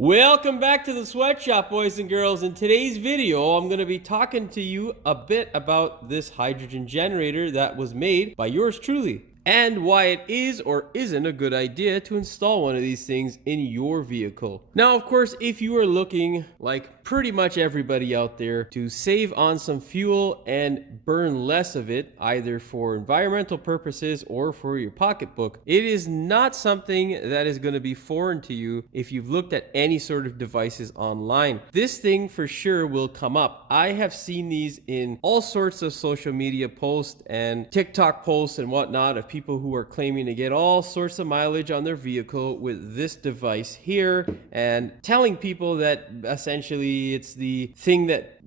Welcome back to the sweatshop, boys and girls. In today's video, I'm going to be talking to you a bit about this hydrogen generator that was made by yours truly, and why it is or isn't a good idea to install one of these things in your vehicle. Now, of course, if you are looking, like pretty much everybody out there, to save on some fuel and burn less of it, either for environmental purposes or for your pocketbook, it is not something that is going to be foreign to you if you've looked at any sort of devices online. This thing for sure will come up. I have seen these in all sorts of social media posts and TikTok posts and whatnot of people who are claiming to get all sorts of mileage on their vehicle with this device here and telling people that essentially it's the thing that,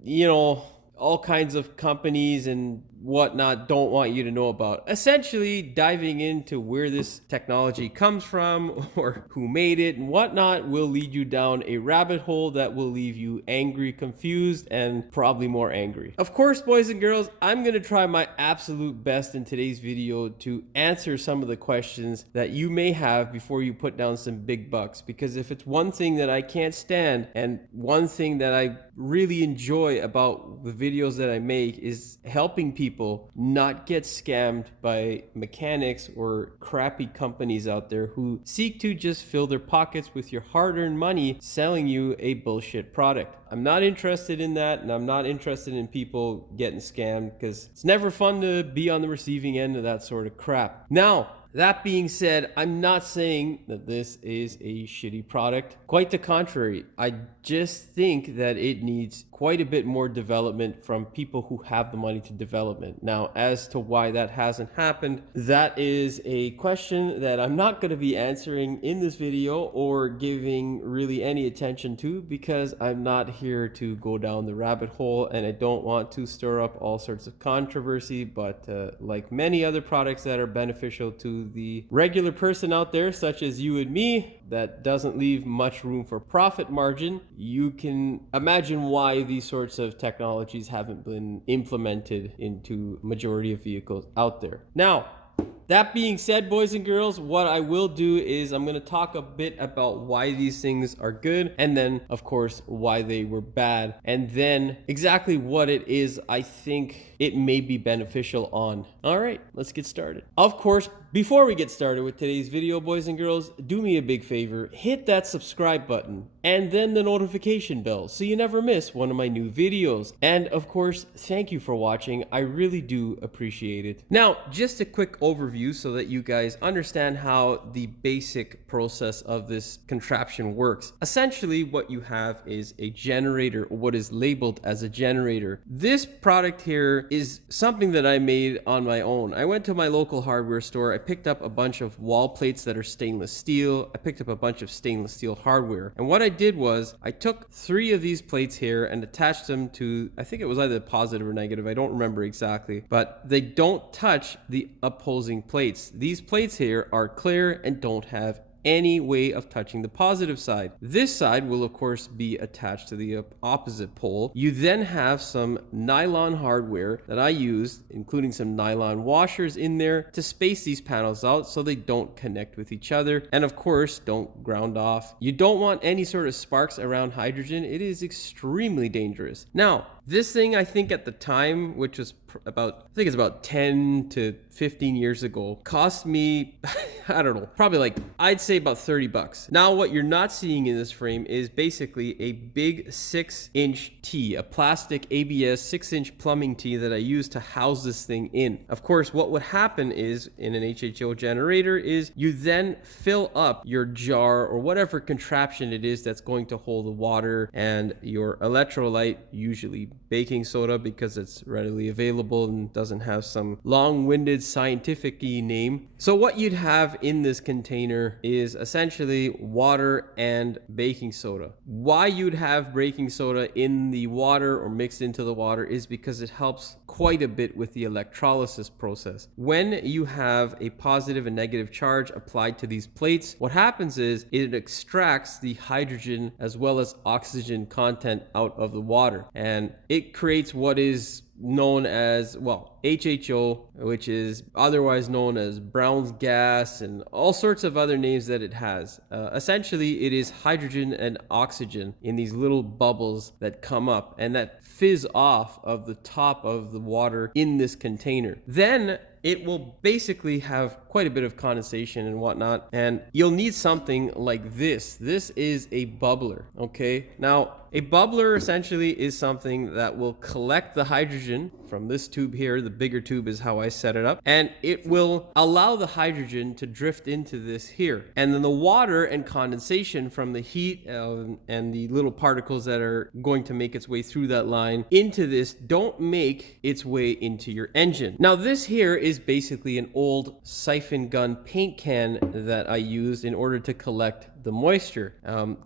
all kinds of companies and whatnot don't want you to know about. Essentially diving into where this technology comes from or who made it and whatnot will lead you down a rabbit hole that will leave you angry, confused, and probably more angry. Of course, boys and girls, I'm going to try my absolute best in today's video to answer some of the questions that you may have before you put down some big bucks, because if it's one thing that I can't stand and one thing that I really enjoy about the videos that I make is helping people not get scammed by mechanics or crappy companies out there who seek to just fill their pockets with your hard-earned money selling you a bullshit product. I'm not interested in that, and I'm not interested in people getting scammed because it's never fun to be on the receiving end of that sort of crap. Now, that being said, I'm not saying that this is a shitty product. Quite the contrary. I just think that it needs quite a bit more development from people who have the money to develop it. Now, as to why that hasn't happened, that is a question that I'm not going to be answering in this video or giving really any attention to, because I'm not here to go down the rabbit hole and I don't want to stir up all sorts of controversy. But like many other products that are beneficial to the regular person out there, such as you and me, that doesn't leave much room for profit margin, you can imagine why these sorts of technologies haven't been implemented into majority of vehicles out there. Now, that being said, boys and girls, what I will do is I'm going to talk a bit about why these things are good, and then, of course, why they were bad, and then exactly what it is I think it may be beneficial on. All right, let's get started. Of course, before we get started with today's video, boys and girls, do me a big favor, hit that subscribe button and then the notification bell so you never miss one of my new videos. And of course, thank you for watching. I really do appreciate it. Now, just a quick overview so that you guys understand how the basic process of this contraption works. Essentially, what you have is a generator, or what is labeled as a generator. This product here is something that I made on my own. I went to my local hardware store. I picked up a bunch of wall plates that are stainless steel. I picked up a bunch of stainless steel hardware. And what I did was I took 3 of these plates here and attached them to, I think it was either positive or negative. I don't remember exactly, but they don't touch the opposing plates. These plates here are clear and don't have any way of touching the positive side. This side will of course be attached to the opposite pole. You then have some nylon hardware that I used, including some nylon washers in there to space these panels out so they don't connect with each other, and of course don't ground off. You don't want any sort of sparks around hydrogen. It is extremely dangerous. Now, this thing, I think at the time, which was about 10 to 15 years ago, cost me, I don't know, probably like, I'd say about 30 bucks. Now, what you're not seeing in this frame is basically a big 6-inch tee, a plastic ABS 6-inch plumbing tee that I used to house this thing in. Of course, what would happen is in an HHO generator is you then fill up your jar or whatever contraption it is that's going to hold the water and your electrolyte, usually baking soda because it's readily available and doesn't have some long-winded scientific-y name. So what you'd have in this container is essentially water and baking soda. Why you'd have baking soda in the water or mixed into the water is because it helps quite a bit with the electrolysis process. When you have a positive and negative charge applied to these plates, what happens is it extracts the hydrogen as well as oxygen content out of the water. And it creates what is known as, well, HHO, which is otherwise known as Brown's gas and all sorts of other names that it has. Essentially, it is hydrogen and oxygen in these little bubbles that come up and that fizz off of the top of the water in this container. Then it will basically have quite a bit of condensation and whatnot, and you'll need something like this. This is a bubbler, okay? Now, a bubbler essentially is something that will collect the hydrogen from this tube here. The bigger tube is how I set it up, and it will allow the hydrogen to drift into this here. And then the water and condensation from the heat and the little particles that are going to make its way through that line into this don't make its way into your engine. Now, this here is basically an old siphon gun paint can that I used in order to collect the moisture.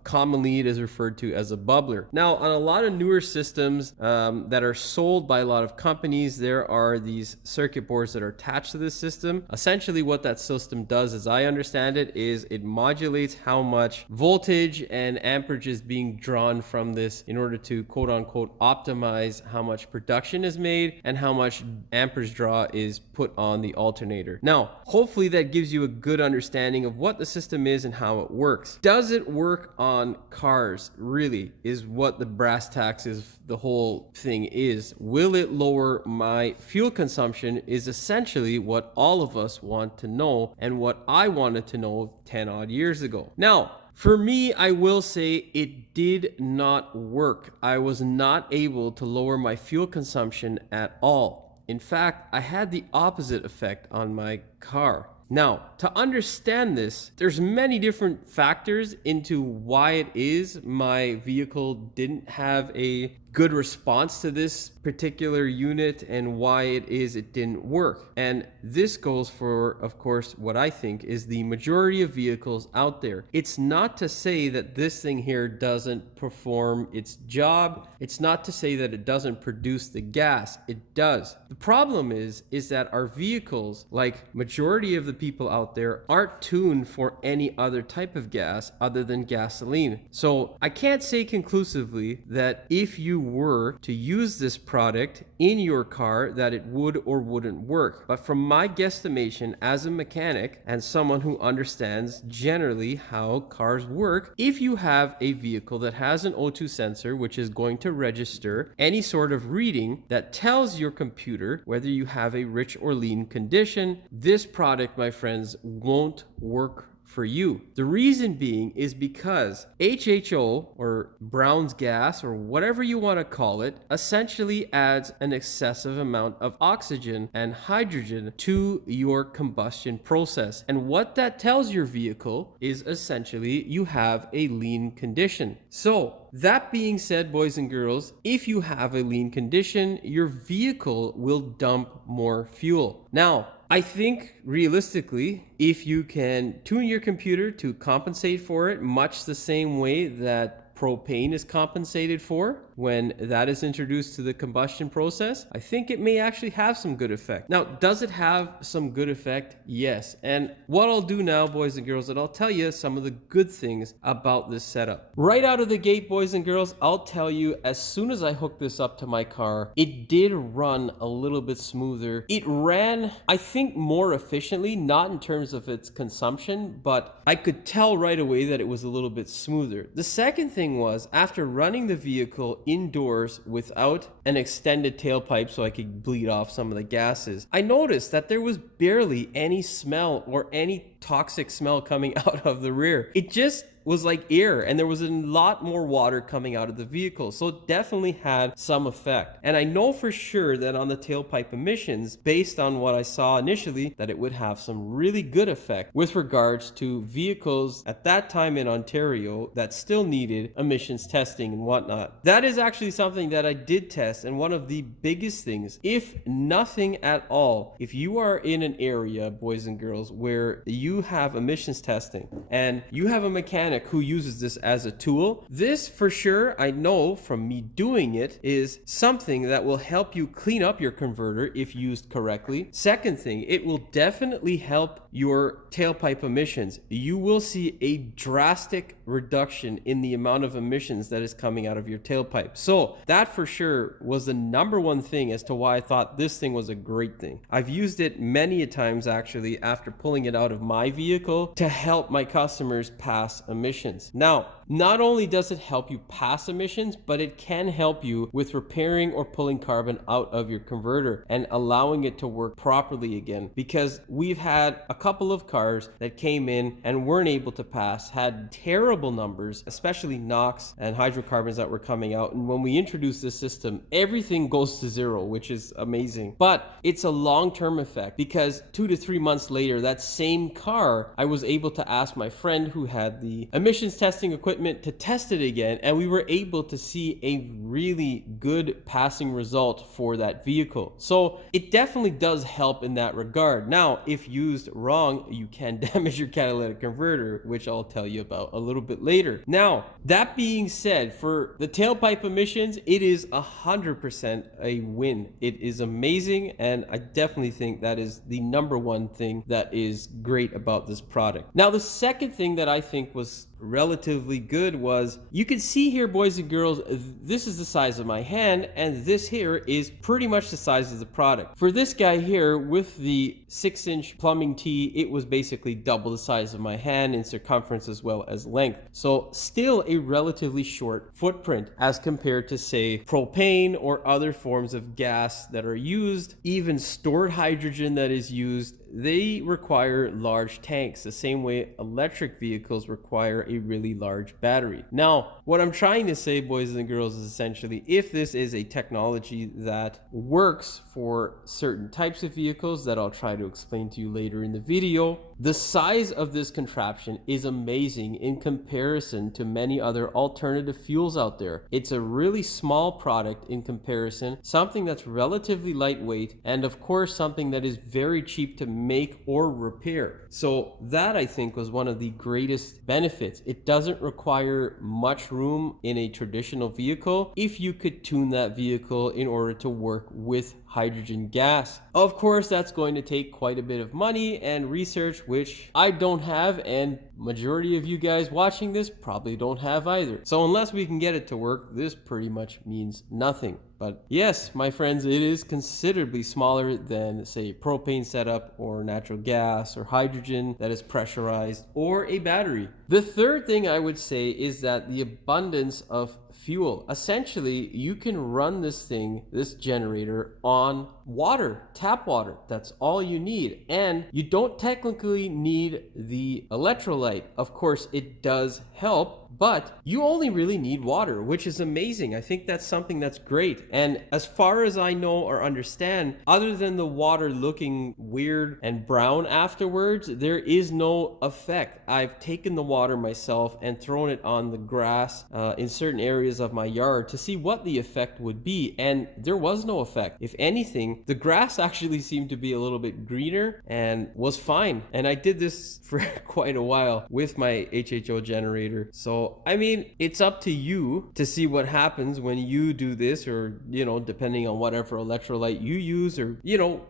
Commonly it is referred to as a bubbler. Now, on a lot of newer systems that are sold by a lot of companies, there are these circuit boards that are attached to this system. Essentially what that system does, as I understand it, is it modulates how much voltage and amperage is being drawn from this in order to quote unquote optimize how much production is made and how much amperage draw is put on the alternator. Now, hopefully that gives you a good understanding of what the system is and how it works. Does it work on cars? Really is what the brass tacks is, the whole thing is. Will it lower my fuel consumption is essentially what all of us want to know and what I wanted to know 10 odd years ago. Now, for me, I will say it did not work. I was not able to lower my fuel consumption at all. In fact, I had the opposite effect on my car. Now, to understand this, there's many different factors into why it is my vehicle didn't have a good response to this particular unit and why it is it didn't work. And this goes for, of course, what I think is the majority of vehicles out there. It's not to say that this thing here doesn't perform its job. It's not to say that it doesn't produce the gas. It does. The problem is that our vehicles, like majority of the people out there, aren't tuned for any other type of gas other than gasoline. So I can't say conclusively that if you were to use this product in your car that it would or wouldn't work. But from my guesstimation as a mechanic and someone who understands generally how cars work, if you have a vehicle that has an O2 sensor which is going to register any sort of reading that tells your computer whether you have a rich or lean condition, this product, my friends, won't work for you. The reason being is because HHO, or Brown's gas, or whatever you want to call it, essentially adds an excessive amount of oxygen and hydrogen to your combustion process. And what that tells your vehicle is essentially you have a lean condition. So that being said, boys and girls, if you have a lean condition, your vehicle will dump more fuel. Now, I think realistically, if you can tune your computer to compensate for it, much the same way that propane is compensated for when that is introduced to the combustion process, I think it may actually have some good effect. Now, does it have some good effect? Yes. And what I'll do now, boys and girls, is I'll tell you some of the good things about this setup. Right out of the gate, boys and girls, I'll tell you, as soon as I hooked this up to my car, it did run a little bit smoother. It ran, I think, more efficiently, not in terms of its consumption, but I could tell right away that it was a little bit smoother. The second thing was, after running the vehicle indoors without an extended tailpipe so I could bleed off some of the gases, I noticed that there was barely any smell or any toxic smell coming out of the rear. It just was like air, and there was a lot more water coming out of the vehicle. So it definitely had some effect. And I know for sure that on the tailpipe emissions, based on what I saw initially, that it would have some really good effect with regards to vehicles at that time in Ontario that still needed emissions testing and whatnot. That is actually something that I did test, and one of the biggest things, if nothing at all, if you are in an area, boys and girls, where you do have emissions testing and you have a mechanic who uses this as a tool, this for sure, I know from me doing it, is something that will help you clean up your converter if used correctly. Second thing, it will definitely help your tailpipe emissions. You will see a drastic reduction in the amount of emissions that is coming out of your tailpipe. So that for sure was the number one thing as to why I thought this thing was a great thing. I've used it many a times actually after pulling it out of my vehicle to help my customers pass emissions. Now, not only does it help you pass emissions, but it can help you with repairing or pulling carbon out of your converter and allowing it to work properly again. Because we've had a couple of cars that came in and weren't able to pass, had terrible numbers, especially NOx and hydrocarbons that were coming out. And when we introduce this system, everything goes to zero, which is amazing. But it's a long-term effect because 2 to 3 months later, that same car, I was able to ask my friend who had the emissions testing equipment to test it again, and we were able to see a really good passing result for that vehicle. So it definitely does help in that regard. Now, if used wrong, you can damage your catalytic converter, which I'll tell you about a little bit later. Now, that being said, for the tailpipe emissions, it is 100% a win. It is amazing, and I definitely think that is the number one thing that is great about this product. Now, the second thing that I think was relatively good was, you can see here, boys and girls, this is the size of my hand, and this here is pretty much the size of the product. For this guy here with the 6-inch plumbing tee, it was basically double the size of my hand in circumference as well as length. So still a relatively short footprint as compared to, say, propane or other forms of gas that are used. Even stored hydrogen that is used, they require large tanks, the same way electric vehicles require a really large battery. Now, what I'm trying to say, boys and girls, is essentially, if this is a technology that works for certain types of vehicles that I'll try to explain to you later in the video, the size of this contraption is amazing in comparison to many other alternative fuels out there. It's a really small product in comparison, something that's relatively lightweight, and of course something that is very cheap to make or repair. So that, I think, was one of the greatest benefits. It doesn't require much room in a traditional vehicle if you could tune that vehicle in order to work with hydrogen gas. Of course, that's going to take quite a bit of money and research, which I don't have, and majority of you guys watching this probably don't have either. So unless we can get it to work, this pretty much means nothing. But yes, my friends, it is considerably smaller than, say, propane setup or natural gas or hydrogen that is pressurized or a battery. The third thing I would say is that the abundance of fuel. Essentially, you can run this thing, this generator, on water, tap water. That's all you need. And you don't technically need the electrolyte. Of course, it does help, but you only really need water, which is amazing. I think that's something that's great. And as far as I know or understand, other than the water looking weird and brown afterwards, there is no effect. I've taken the water myself and thrown it on the grass in certain areas of my yard to see what the effect would be, and there was no effect. If anything, the grass actually seemed to be a little bit greener and was fine. And I did this for quite a while with my HHO generator. So I mean, it's up to you to see what happens when you do this, or depending on whatever electrolyte you use, or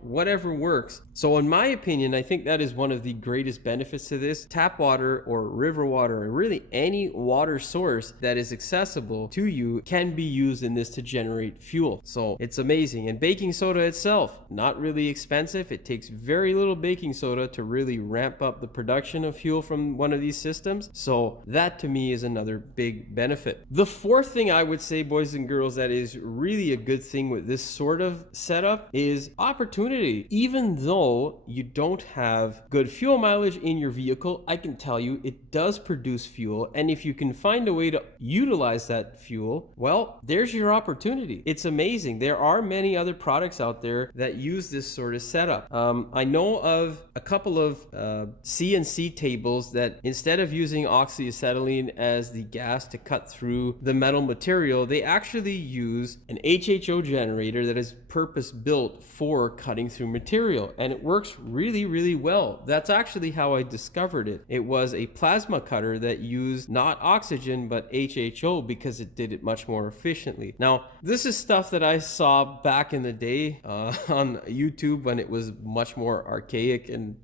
whatever works. So in my opinion, I think that is one of the greatest benefits to this. Tap water or river water, or really any water source that is accessible to you, can be used in this to generate fuel. So it's amazing. And baking soda itself, not really expensive. It takes very little baking soda to really ramp up the production of fuel from one of these systems. So that to me is another big benefit. The fourth thing I would say, boys and girls, that is really a good thing with this sort of setup is opportunity. Even though you don't have good fuel mileage in your vehicle, I can tell you it does produce fuel. And if you can find a way to utilize that fuel, well, there's your opportunity. It's amazing. There are many other products out there that use this sort of setup. I know of a couple of CNC tables that, instead of using oxyacetylene as as the gas to cut through the metal material, they actually use an HHO generator that is purpose built for cutting through material, and it works really, really well. That's actually how I discovered it. It was a plasma cutter that used not oxygen but HHO because it did it much more efficiently. Now, this is stuff that I saw back in the day on YouTube when it was much more archaic and,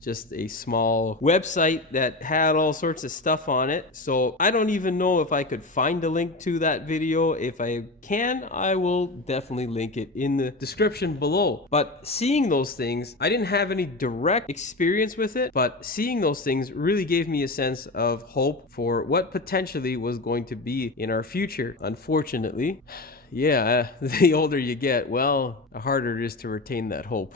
just a small website that had all sorts of stuff on it. So I don't even know if I could find a link to that video. If I can, I will definitely link it in the description below. But seeing those things, I didn't have any direct experience with it, but seeing those things really gave me a sense of hope for what potentially was going to be in our future. Unfortunately, yeah, the older you get, well, the harder it is to retain that hope.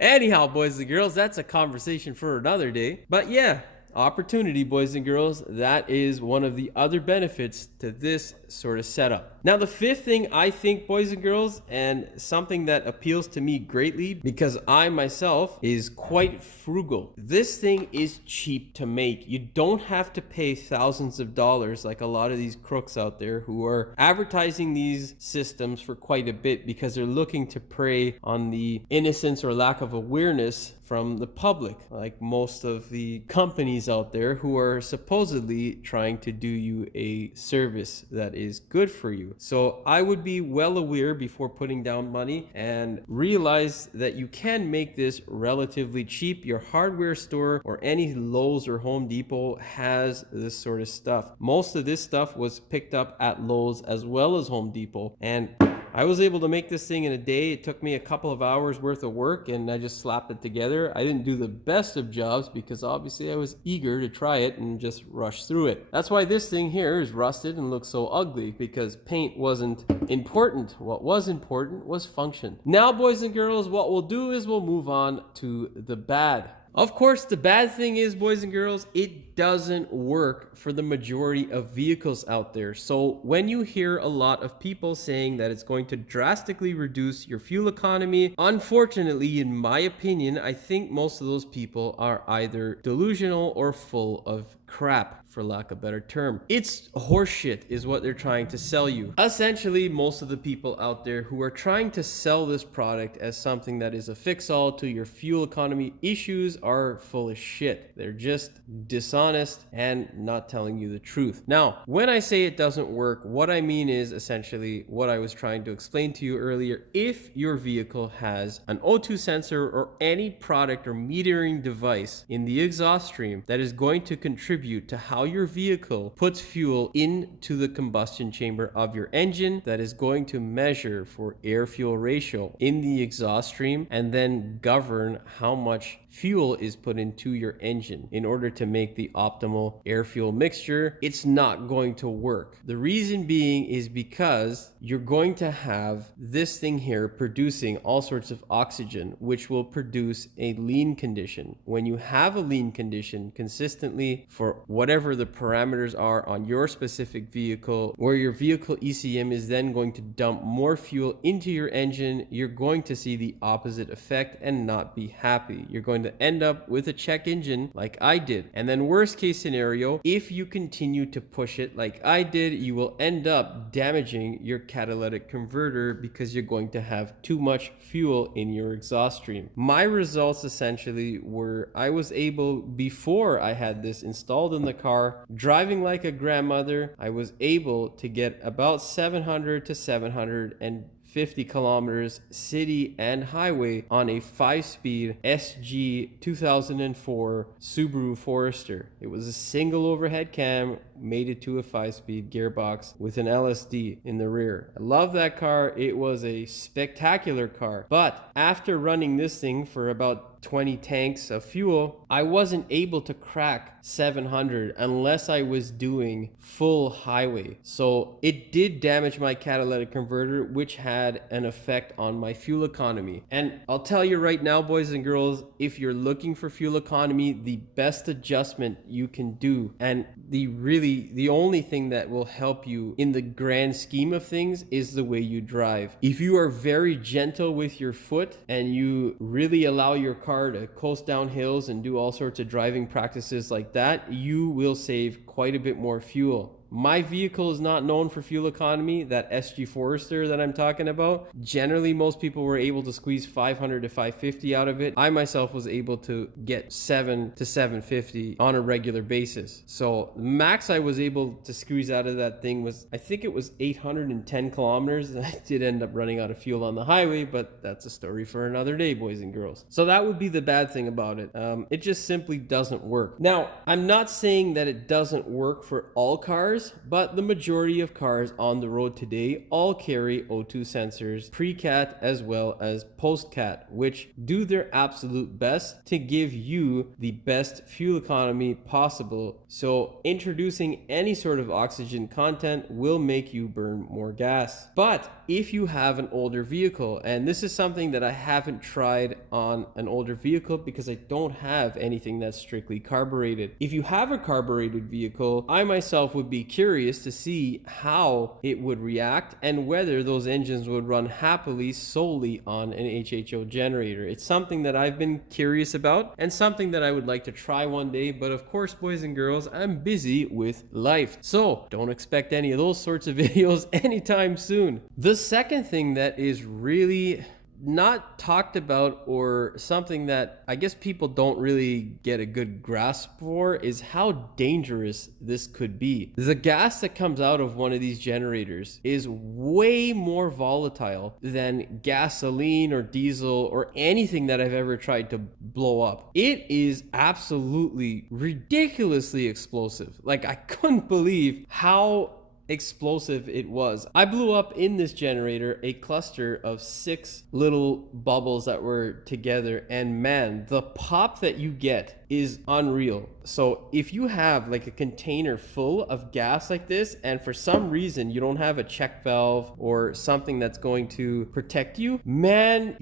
Anyhow, boys and girls, that's a conversation for another day. But yeah, opportunity, boys and girls, that is one of the other benefits to this sort of setup. Now, the fifth thing I think, boys and girls, and something that appeals to me greatly because I myself is quite frugal. This thing is cheap to make. You don't have to pay thousands of dollars like a lot of these crooks out there who are advertising these systems for quite a bit because they're looking to prey on the innocence or lack of awareness from the public, like most of the companies out there who are supposedly trying to do you a service that is good for you. So I would be well aware before putting down money and realize that you can make this relatively cheap. Your hardware store or any Lowe's or Home Depot has this sort of stuff. Most of this stuff was picked up at Lowe's as well as Home Depot, and I was able to make this thing in a day. It took me a couple of hours worth of work and I just slapped it together. I didn't do the best of jobs because obviously I was eager to try it and just rush through it. That's why this thing here is rusted and looks so ugly, because paint wasn't important. What was important was function. Now, boys and girls, what we'll do is we'll move on to the bad. Of course, the bad thing is, boys and girls, it doesn't work for the majority of vehicles out there. So when you hear a lot of people saying that it's going to drastically reduce your fuel economy, unfortunately, in my opinion, I think most of those people are either delusional or full of crap, for lack of a better term. It's horseshit is what they're trying to sell you. Essentially, most of the people out there who are trying to sell this product as something that is a fix-all to your fuel economy issues are full of shit. They're just dishonest and not telling you the truth. Now, when I say it doesn't work, what I mean is essentially what I was trying to explain to you earlier. If your vehicle has an O2 sensor or any product or metering device in the exhaust stream that is going to contribute to how your vehicle puts fuel into the combustion chamber of your engine, that is going to measure for air-fuel ratio in the exhaust stream and then govern how much fuel is put into your engine in order to make the optimal air-fuel mixture, it's not going to work. The reason being is because you're going to have this thing here producing all sorts of oxygen, which will produce a lean condition. When you have a lean condition consistently for whatever the parameters are on your specific vehicle, where your vehicle ECM is then going to dump more fuel into your engine, you're going to see the opposite effect and not be happy. You're going to end up with a check engine like I did. And then worst case scenario, if you continue to push it like I did, you will end up damaging your catalytic converter because you're going to have too much fuel in your exhaust stream. My results essentially were I was able, before I had this installed in the car, driving like a grandmother, I was able to get about 700 to 750 kilometers city and highway on a 5-speed SG 2004 Subaru Forester. It was a single overhead cam, made it to a 5-speed gearbox with an LSD in the rear. I love that car. It was a spectacular car. But after running this thing for about 20 tanks of fuel, I wasn't able to crack 700 unless I was doing full highway. So it did damage my catalytic converter, which had an effect on my fuel economy. And I'll tell you right now, boys and girls, if you're looking for fuel economy, the best adjustment you can do, and the really really the only thing that will help you in the grand scheme of things is the way you drive. If you are very gentle with your foot and you really allow your car to coast down hills and do all sorts of driving practices like that, you will save quite a bit more fuel. My vehicle is not known for fuel economy, that SG Forester that I'm talking about. Generally, most people were able to squeeze 500 to 550 out of it. I myself was able to get 7 to 750 on a regular basis. So max I was able to squeeze out of that thing was, I think it was 810 kilometers. I did end up running out of fuel on the highway, but that's a story for another day, boys and girls. So that would be the bad thing about it. It just simply doesn't work. Now, I'm not saying that it doesn't work for all cars, but the majority of cars on the road today all carry O2 sensors, pre-cat as well as post-cat, which do their absolute best to give you the best fuel economy possible. So introducing any sort of oxygen content will make you burn more gas. But if you have an older vehicle, and this is something that I haven't tried on an older vehicle because I don't have anything that's strictly carbureted. If you have a carbureted vehicle, I myself would be curious to see how it would react and whether those engines would run happily solely on an HHO generator. It's something that I've been curious about and something that I would like to try one day, but of course, boys and girls, I'm busy with life. So don't expect any of those sorts of videos anytime soon. The second thing that is really not talked about, or something that I guess people don't really get a good grasp for, is how dangerous this could be. The gas that comes out of one of these generators is way more volatile than gasoline or diesel or anything that I've ever tried to blow up. It is absolutely ridiculously explosive. Like, I couldn't believe how explosive it was. I blew up in this generator a cluster of 6 little bubbles that were together, and man, the pop that you get is unreal. So if you have like a container full of gas like this, and for some reason you don't have a check valve or something that's going to protect you, man,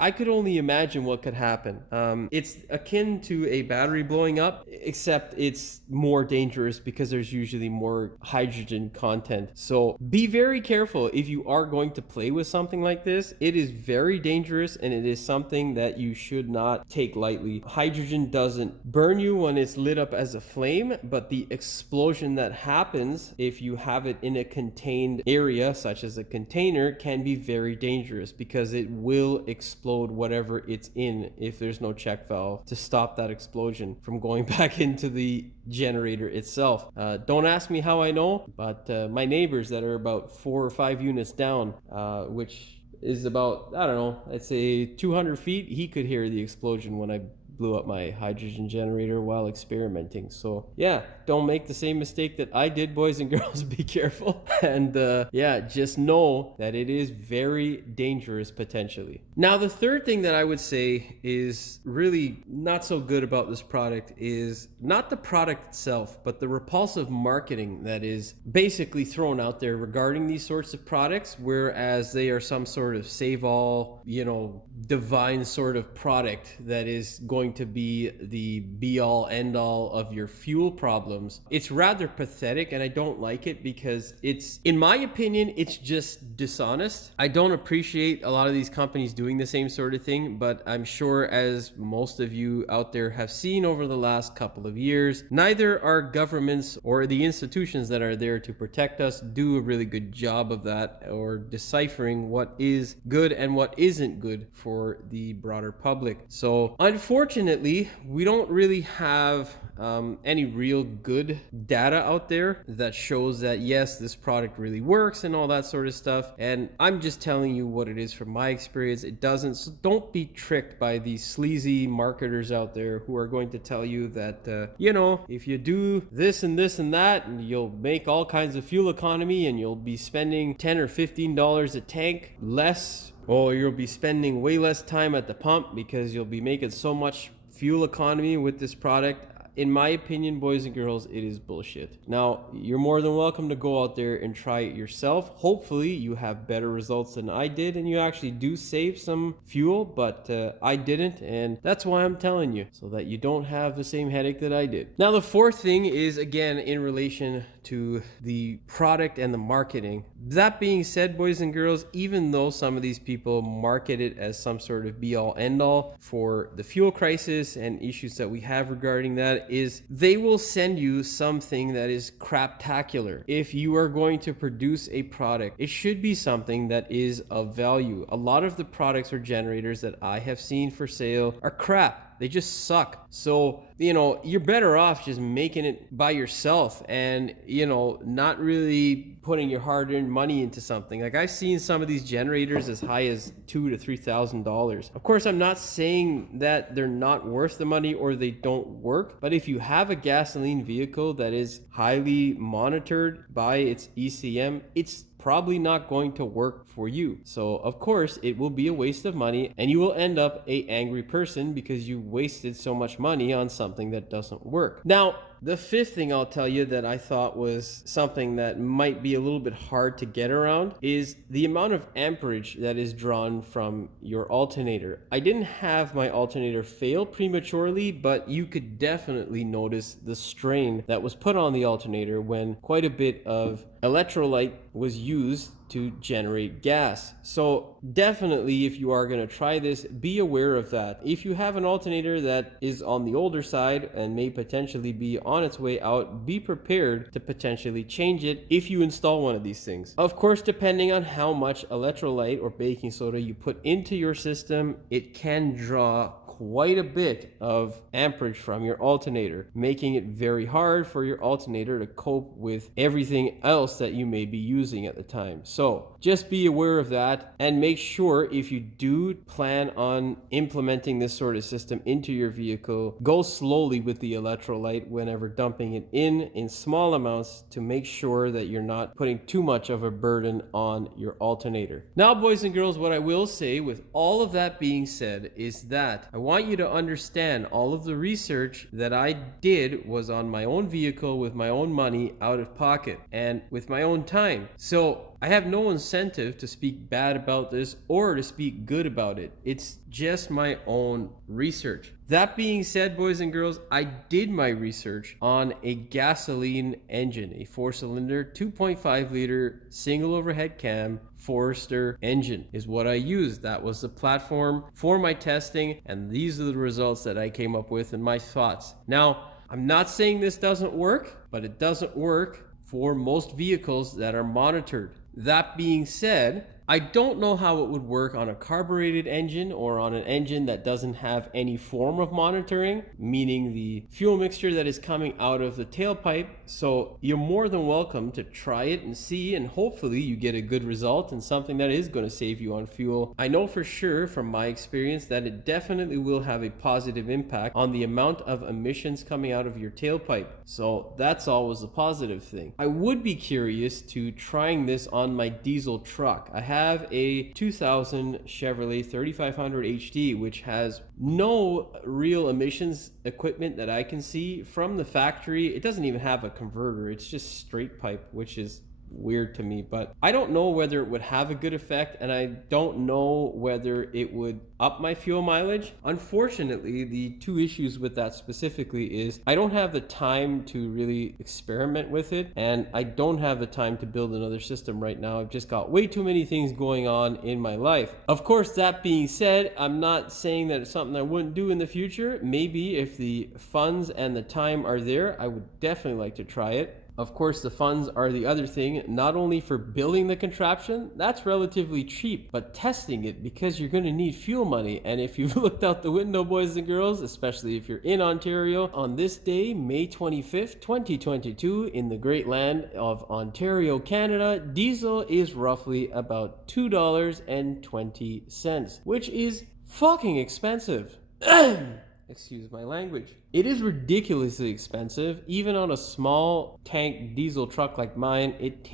I could only imagine what could happen. It's akin to a battery blowing up, except it's more dangerous because there's usually more hydrogen content. So be very careful if you are going to play with something like this. It is very dangerous, and it is something that you should not take lightly. Hydrogen doesn't burn you when it's lit up as a flame, but the explosion that happens if you have it in a contained area, such as a container, can be very dangerous because it will explode whatever it's in if there's no check valve to stop that explosion from going back into the generator itself. Don't ask me how I know, but my neighbors that are about 4 or 5 units down, which is about, I don't know, I'd say 200 feet, he could hear the explosion when I blew up my hydrogen generator while experimenting. So yeah, don't make the same mistake that I did, boys and girls. Be careful. And yeah, just know that it is very dangerous potentially. Now, the third thing that I would say is really not so good about this product is not the product itself, but the repulsive marketing that is basically thrown out there regarding these sorts of products, whereas they are some sort of save all, divine sort of product that is going to be the be all end all of your fuel problems. It's rather pathetic, and I don't like it because it's, in my opinion, it's just dishonest. I don't appreciate a lot of these companies doing the same sort of thing, but I'm sure, as most of you out there have seen over the last couple of years, neither our governments or the institutions that are there to protect us do a really good job of that, or deciphering what is good and what isn't good for the broader public. So unfortunately, we don't really have any real good data out there that shows that yes, this product really works and all that sort of stuff. And I'm just telling you what it is from my experience. It doesn't. So don't be tricked by these sleazy marketers out there who are going to tell you that if you do this and this and that, and you'll make all kinds of fuel economy, and you'll be spending $10 or $15 a tank less, or you'll be spending way less time at the pump because you'll be making so much fuel economy with this product. in my opinion, boys and girls, it is bullshit. Now, you're more than welcome to go out there and try it yourself. Hopefully you have better results than I did and you actually do save some fuel, but I didn't, and that's why I'm telling you, so that you don't have the same headache that I did. Now, the fourth thing is, again, in relation to the product and the marketing. That being said, boys and girls, even though some of these people market it as some sort of be-all end-all for the fuel crisis and issues that we have regarding that, is they will send you something that is craptacular. If you are going to produce a product, it should be something that is of value. A lot of the products or generators that I have seen for sale are crap. They just suck. So, you're better off just making it by yourself and, not really putting your hard-earned money into something. Like, I've seen some of these generators as high as $2,000 to $3,000. Of course, I'm not saying that they're not worth the money or they don't work, but if you have a gasoline vehicle that is highly monitored by its ECM, it's probably not going to work for you. So of course it will be a waste of money and you will end up an angry person because you wasted so much money on something that doesn't work. Now, the fifth thing I'll tell you that I thought was something that might be a little bit hard to get around is the amount of amperage that is drawn from your alternator. I didn't have my alternator fail prematurely, but you could definitely notice the strain that was put on the alternator when quite a bit of electrolyte was used to generate gas. So definitely, if you are going to try this, be aware of that. If you have an alternator that is on the older side and may potentially be on its way out, be prepared to potentially change it if you install one of these things. Of course, depending on how much electrolyte or baking soda you put into your system, it can draw quite a bit of amperage from your alternator, making it very hard for your alternator to cope with everything else that you may be using at the time. So just be aware of that and make sure, if you do plan on implementing this sort of system into your vehicle, go slowly with the electrolyte whenever dumping it in small amounts to make sure that you're not putting too much of a burden on your alternator. Now, boys and girls, what I will say with all of that being said is that I want you to understand all of the research that I did was on my own vehicle with my own money out of pocket and with my own time. So I have no incentive to speak bad about this or to speak good about it. It's just my own research. That being said, boys and girls, I did my research on a gasoline engine, a 4-cylinder, 2.5 liter single overhead cam Forester engine is what I used. That was the platform for my testing, and these are the results that I came up with and my thoughts. Now, I'm not saying this doesn't work, but it doesn't work for most vehicles that are monitored. That being said, I don't know how it would work on a carbureted engine or on an engine that doesn't have any form of monitoring, meaning the fuel mixture that is coming out of the tailpipe. So you're more than welcome to try it and see, and hopefully you get a good result and something that is going to save you on fuel. I know for sure from my experience that it definitely will have a positive impact on the amount of emissions coming out of your tailpipe. So that's always a positive thing. I would be curious to trying this on my diesel truck. I have a 2000 Chevrolet 3500 HD, which has no real emissions equipment that I can see from the factory. It doesn't even have a converter. It's just straight pipe, which is weird to me, but I don't know whether it would have a good effect, and I don't know whether it would up my fuel mileage. Unfortunately, the two issues with that specifically is I don't have the time to really experiment with it, and I don't have the time to build another system right now. I've just got way too many things going on in my life. Of course, that being said, I'm not saying that it's something I wouldn't do in the future. Maybe if the funds and the time are there, I would definitely like to try it. Of course, the funds are the other thing, not only for building the contraption, that's relatively cheap, but testing it, because you're going to need fuel money. And if you've looked out the window, boys and girls, especially if you're in Ontario, on this day, May 25th, 2022, in the great land of Ontario, Canada, diesel is roughly about $2.20, which is fucking expensive. Excuse my language. It is ridiculously expensive. Even on a small tank diesel truck like mine, it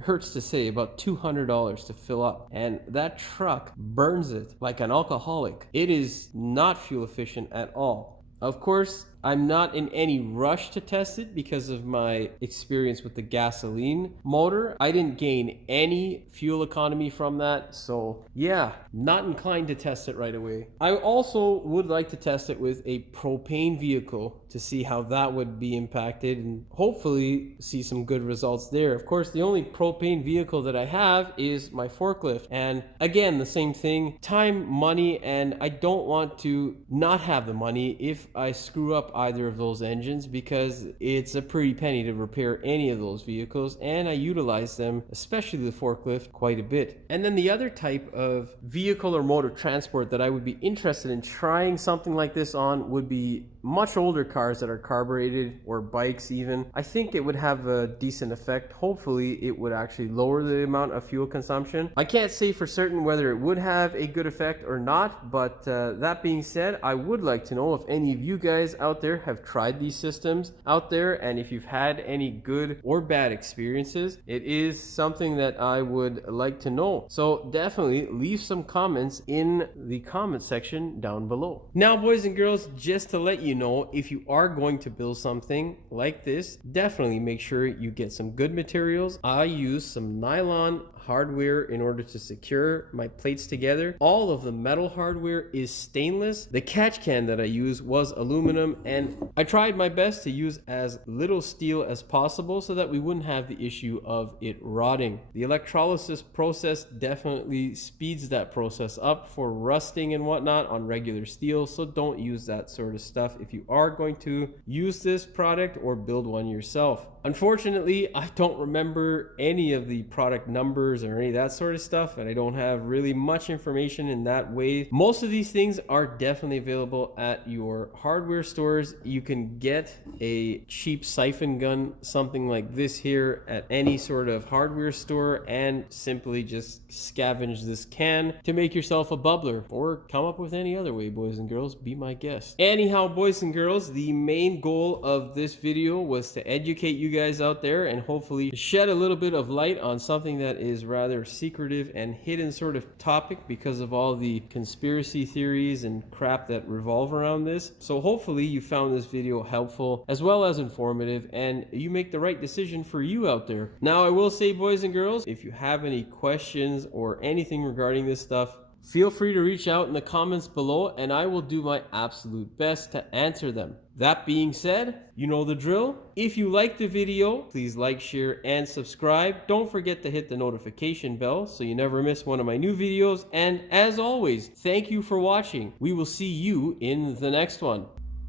hurts to say, about $200 to fill up. And that truck burns it like an alcoholic. It is not fuel efficient at all. Of course, I'm not in any rush to test it because of my experience with the gasoline motor. I didn't gain any fuel economy from that, so yeah, not inclined to test it right away. I also would like to test it with a propane vehicle to see how that would be impacted and hopefully see some good results there. Of course, the only propane vehicle that I have is my forklift, and again, the same thing, time, money, and I don't want to not have the money if I screw up either of those engines, because it's a pretty penny to repair any of those vehicles, and I utilize them, especially the forklift, quite a bit. And then the other type of vehicle or mode of transport that I would be interested in trying something like this on would be much older cars that are carbureted, or bikes even. I think it would have a decent effect. Hopefully it would actually lower the amount of fuel consumption. I can't say for certain whether it would have a good effect or not, but that being said, I would like to know if any of you guys out there have tried these systems out there, and if you've had any good or bad experiences. It is something that I would like to know, so definitely leave some comments in the comment section down below. Now, boys and girls, just to let you know, if you are going to build something like this, definitely make sure you get some good materials. I use some nylon hardware in order to secure my plates together. All of the metal hardware is stainless. The catch can that I use was aluminum, and I tried my best to use as little steel as possible so that we wouldn't have the issue of it rotting. The electrolysis process definitely speeds that process up for rusting and whatnot on regular steel, so don't use that sort of stuff if you are going to use this product or build one yourself. Unfortunately, I don't remember any of the product numbers or any of that sort of stuff, and I don't have really much information in that way. Most of these things are definitely available at your hardware stores. You can get a cheap siphon gun, something like this here, at any sort of hardware store, and simply just scavenge this can to make yourself a bubbler, or come up with any other way, boys and girls. Be my guest. Anyhow, boys and girls, the main goal of this video was to educate you guys out there and hopefully shed a little bit of light on something that is rather secretive and hidden sort of topic because of all the conspiracy theories and crap that revolve around this. So hopefully you found this video helpful as well as informative, and you make the right decision for you out there. Now, I will say, boys and girls, if you have any questions or anything regarding this stuff, feel free to reach out in the comments below, and I will do my absolute best to answer them. That being said, you know the drill. If you like the video, please like, share, and subscribe. Don't forget to hit the notification bell so you never miss one of my new videos. And as always, thank you for watching. We will see you in the next one.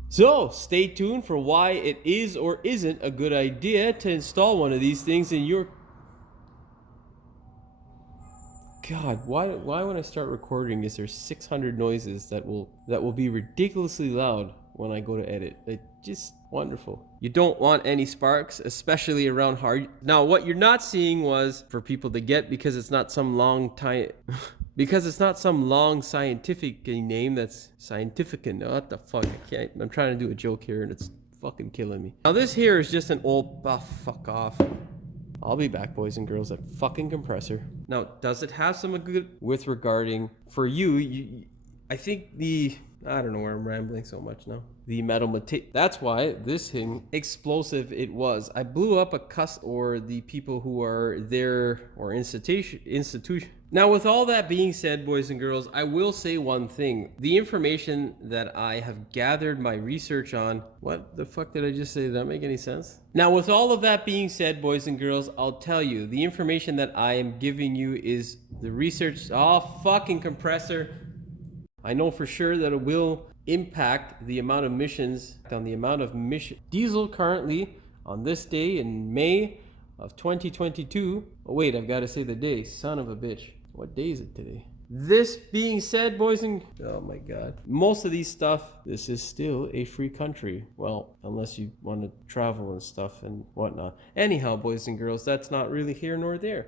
So stay tuned for why it is or isn't a good idea to install one of these things in your... God, why when I start recording is there 600 noises that will be ridiculously loud when I go to edit? It's just wonderful. You don't want any sparks, especially around hard. Now, what you're not seeing was for people to get, because it's not some long time because it's not some long scientific name that's scientific. No, what the fuck? I can't. I'm trying to do a joke here and it's fucking killing me. Now this here is just an old... Oh, fuck off. I'll be back, boys and girls. That fucking compressor. Now, does it have some good with regarding for you? I think the... I don't know where I'm rambling so much now. The metal material. That's why this thing explosive it was. I blew up a or the people who are there or institution. Now, with all that being said, boys and girls, I will say one thing. The information that I have gathered my research on... What the fuck did I just say? Did that make any sense? Now, with all of that being said, boys and girls, I'll tell you, the information that I am giving you is the research... Oh, fucking compressor. I know for sure that it will impact the amount of emissions, diesel currently on this day in May of 2022. Oh wait, I've got to say the day, son of a bitch. What day is it today? This being said, boys and... Oh my God. Most of these stuff, this is still a free country. Well, unless you want to travel and stuff and whatnot. Anyhow, boys and girls, that's not really here nor there.